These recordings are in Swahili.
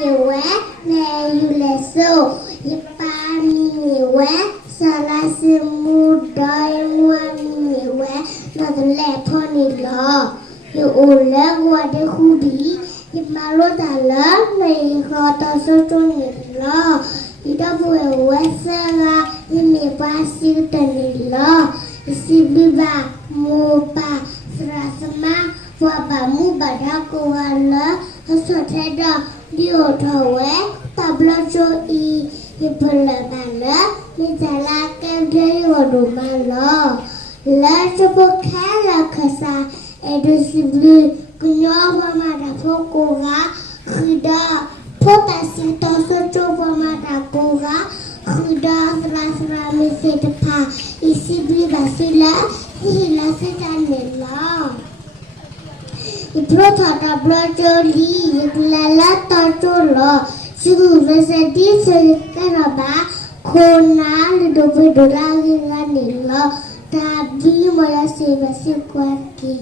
we le yu le so ipa mi we sala simu doi mwa mi we na le phoni lo yu o le wa de khu bi ipa lo da la me kho to so to ni lo ida bu we sala ni pa si ta ni lo si bi ba mo pa sra sama wa ba mu ba da ko wa la so the da di o tho we ta blo cho i ipula ba la mi ta la ke de yo do ma lo la cho bo kha la khasa e do si bli ku yo ba ma da pho ko ga khida pho ta si to so cho ba ma da ko ga khida sra sra mi se ta pa i si bli ba si la se ta ne la Ipro thata blojo li lala tato lo sigu vesedi sekaraba khona lido bedola ngani lo tabi moya se basi kwarki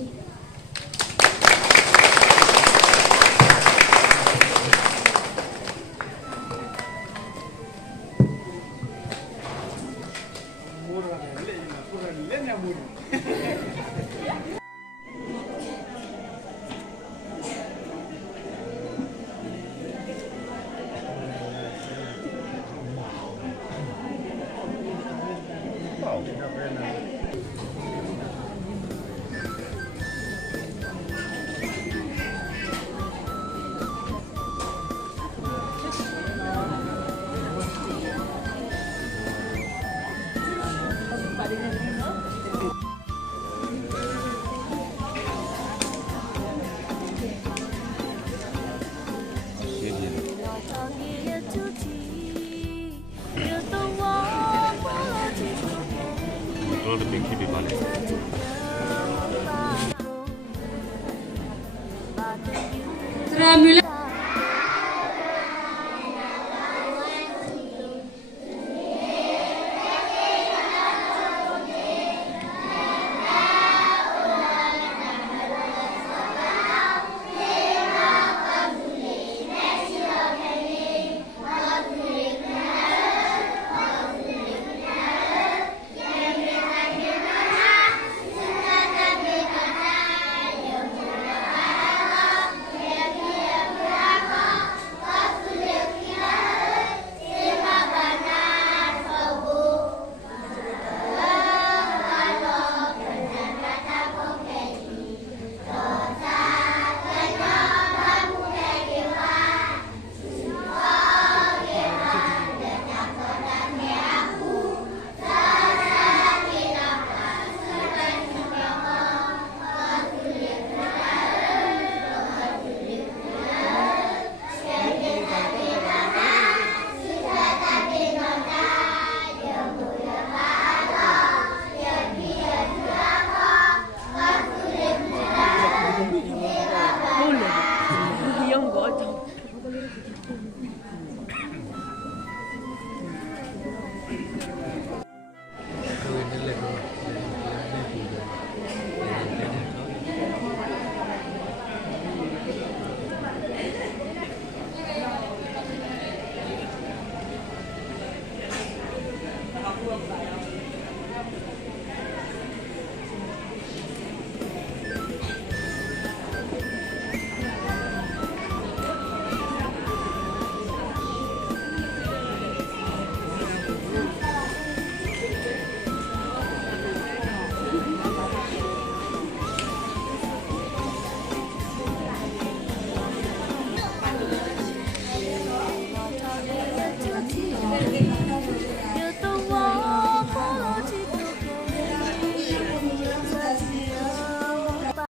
lebih di balik. Tramule